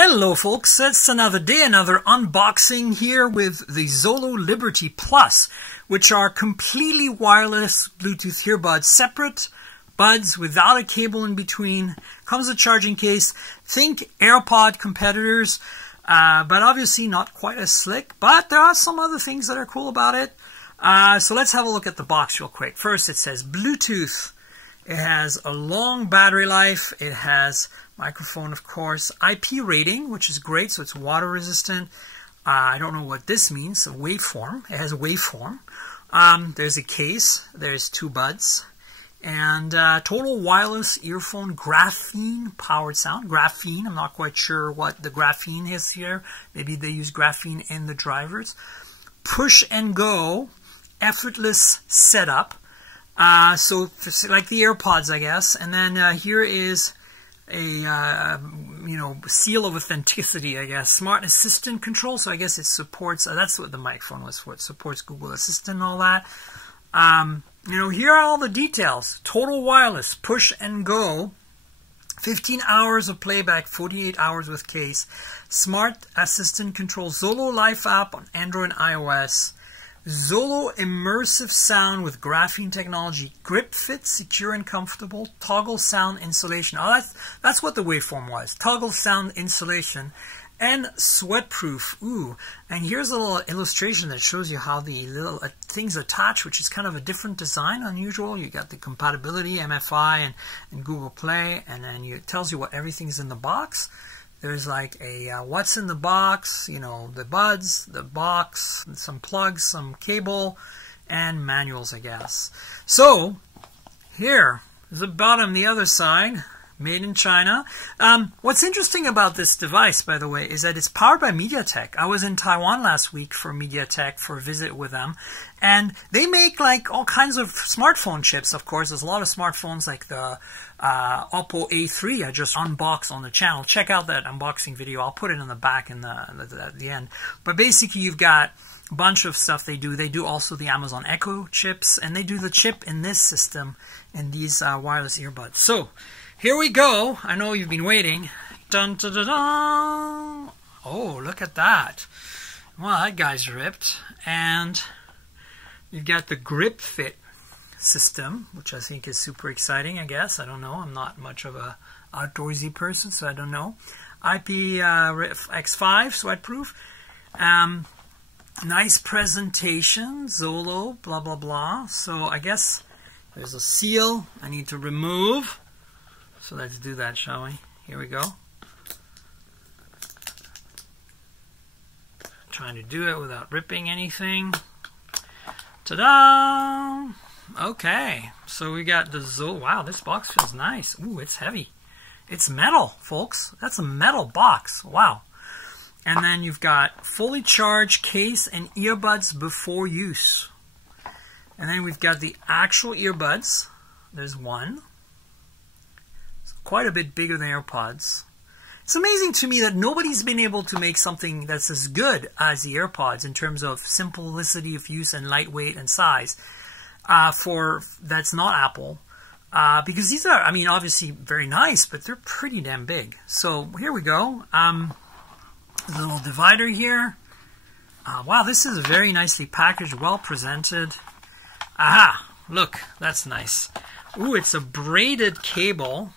Hello folks, it's another day, another unboxing here with the Zolo Liberty Plus, which are completely wireless Bluetooth earbuds, separate buds without a cable in between, comes with a charging case. Think AirPod competitors, but obviously not quite as slick, but there are some other things that are cool about it. So let's have a look at the box real quick. First it says Bluetooth. It has a long battery life. It has microphone, of course, IP rating, which is great, so it's water resistant. I don't know what this means, a waveform. It has a waveform. There's a case, there's two buds, and total wireless earphone, graphene powered sound. Graphene, I'm not quite sure what the graphene is here. Maybe they use graphene in the drivers. Push and go, effortless setup. So like the AirPods, I guess. And then here is a seal of authenticity, I guess. Smart Assistant control. So I guess it supports. That's what the microphone was for. It supports Google Assistant and all that. Here are all the details. Total wireless, push and go. 15 hours of playback, 48 hours with case. Smart Assistant control. Zolo Life app on Android and iOS. Zolo immersive sound with graphene technology, grip fit, secure and comfortable, toggle sound insulation. Oh, that's what the waveform was. Toggle sound insulation and sweatproof. Ooh, and here's a little illustration that shows you how the little things attach, which is kind of a different design, unusual. You got the compatibility, MFI and Google Play, and then it tells you what everything's in the box. There's like a what's in the box, the buds, the box, some plugs, some cable, and manuals, I guess. So, here is the bottom, the other side, made in China. What's interesting about this device, by the way, is that it's powered by MediaTek. I was in Taiwan last week for MediaTek for a visit with them, and they make like all kinds of smartphone chips, of course. There's a lot of smartphones like the Oppo A3 I just unboxed on the channel. Check out that unboxing video. I'll put it in the back at the end. But basically you've got a bunch of stuff they do. They do also the Amazon Echo chips, and they do the chip in this system in these wireless earbuds. So here we go. I know you've been waiting. Dun, dun, dun, dun. Oh, look at that. Well, that guy's ripped. And you've got the grip fit system, which I think is super exciting, I guess. I don't know. I'm not much of a outdoorsy person, so I don't know. IPX5 sweatproof. Nice presentation. Zolo, blah, blah, blah. So I guess there's a seal I need to remove. So let's do that, shall we? Here we go. Trying to do it without ripping anything. Ta-da! Okay, so we got the Zolo. Wow, this box feels nice. Ooh, it's heavy. It's metal, folks. That's a metal box. Wow. And then you've got fully charged case and earbuds before use. And then we've got the actual earbuds. There's one. It's quite a bit bigger than AirPods. It's amazing to me that nobody's been able to make something that's as good as the AirPods in terms of simplicity of use and lightweight and size. That's not Apple, because these are, obviously very nice, but they're pretty damn big. So here we go. The little divider here. Wow, this is very nicely packaged, well presented. Aha, look, that's nice. Ooh, it's a braided cable.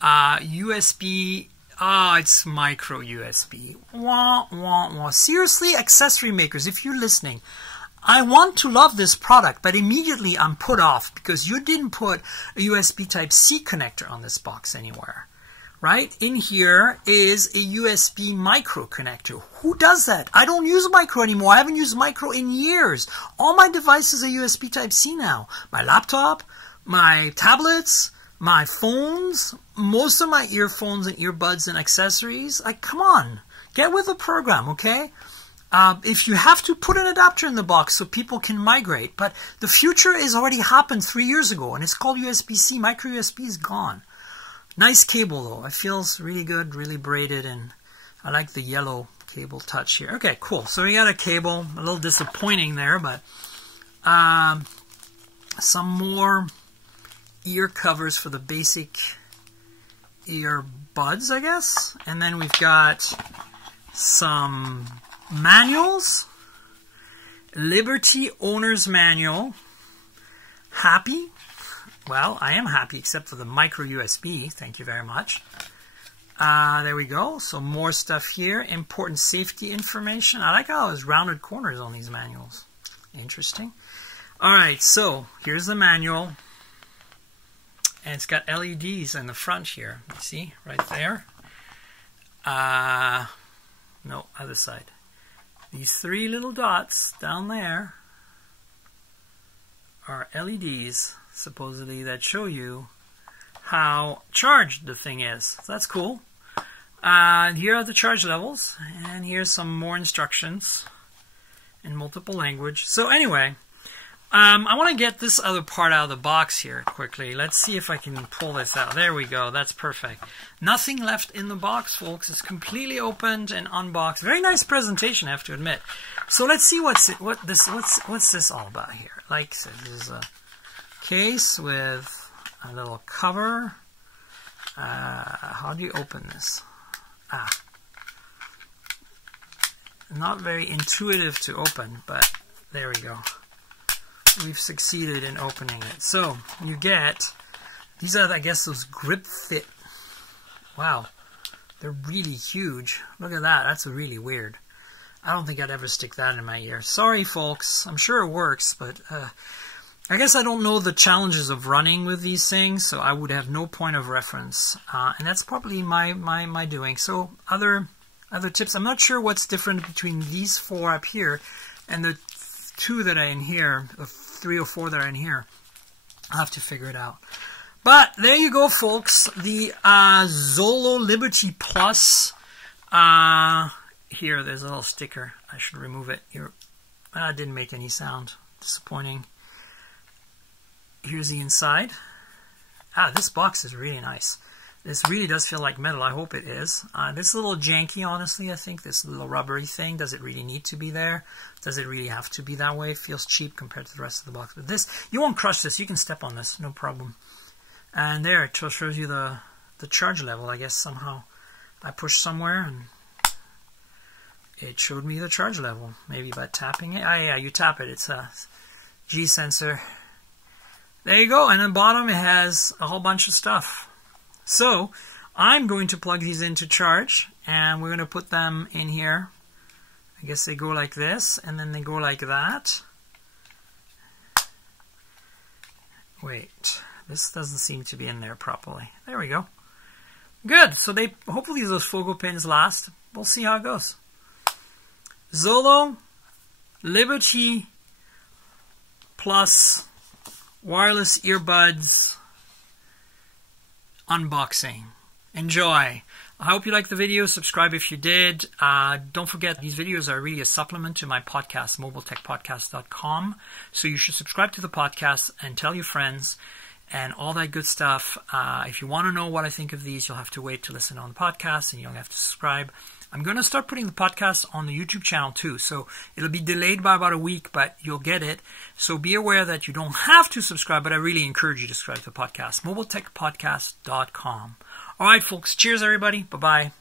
USB. It's micro USB. Wah, wah, wah. Seriously, accessory makers, if you're listening, I want to love this product, but immediately I'm put off because you didn't put a USB Type-C connector on this box anywhere, right? In here is a USB micro connector. Who does that? I don't use micro anymore. I haven't used micro in years. All my devices are USB Type-C now. My laptop, my tablets, my phones, most of my earphones and earbuds and accessories. Like, come on, get with the program, okay? If you have to, put an adapter in the box so people can migrate. But the future has already happened 3 years ago, and it's called USB-C. Micro USB is gone. Nice cable, though. It feels really good, really braided, and I like the yellow cable touch here. Okay, cool. So we got a cable. A little disappointing there, but some more ear covers for the basic earbuds, I guess. And then we've got some manuals. Liberty Owner's Manual. Happy? Well, I am happy except for the micro USB. Thank you very much. There we go. So more stuff here. Important safety information. I like how there's rounded corners on these manuals. Interesting. Alright, so here's the manual. And it's got LEDs in the front here. You see? Right there. No, other side. These three little dots down there are LEDs, supposedly, that show you how charged the thing is. So that's cool. Here are the charge levels, and here's some more instructions in multiple language. So anyway, I want to get this other part out of the box here quickly. Let's see if I can pull this out. There we go. That's perfect. Nothing left in the box, folks. It's completely opened and unboxed. Very nice presentation, I have to admit. So let's see what's this all about here. Like I said, this is a case with a little cover. How do you open this? Not very intuitive to open, but there we go. We've succeeded in opening it. So you get, these are, I guess, those grip fit. Wow, they're really huge. Look at that. That's really weird. I don't think I'd ever stick that in my ear. Sorry, folks. I'm sure it works, but I guess I don't know the challenges of running with these things, so I would have no point of reference. And that's probably my doing. So other tips. I'm not sure what's different between these four up here and the two that are in here, the 3 or 4 that are in here. I'll have to figure it out. But there you go, folks. The Zolo Liberty Plus. Here, there's a little sticker. I should remove it. It didn't make any sound. Disappointing. Here's the inside. This box is really nice. This really does feel like metal. I hope it is. This is a little janky, honestly, I think. This little rubbery thing. Does it really need to be there? Does it really have to be that way? It feels cheap compared to the rest of the box. But this, you won't crush this. You can step on this. No problem. And there, it shows you the charge level, I guess, somehow. I pushed somewhere, and it showed me the charge level. Maybe by tapping it. Yeah, you tap it. It's a G sensor. There you go. And at the bottom, it has a whole bunch of stuff. So, I'm going to plug these into charge, and we're going to put them in here. I guess they go like this, and then they go like that. Wait, this doesn't seem to be in there properly. There we go. Good, so hopefully those focal pins last. We'll see how it goes. Zolo Liberty Plus wireless earbuds unboxing. Enjoy. I hope you liked the video. Subscribe if you did. Don't forget, these videos are really a supplement to my podcast, mobiletechpodcast.com. So you should subscribe to the podcast and tell your friends and all that good stuff. If you want to know what I think of these, you'll have to wait to listen on the podcast, and you'll have to subscribe. I'm going to start putting the podcast on the YouTube channel too, so it'll be delayed by about a week, but you'll get it. So be aware that you don't have to subscribe, but I really encourage you to subscribe to the podcast, mobiletechpodcast.com. All right, folks. Cheers, everybody. Bye-bye.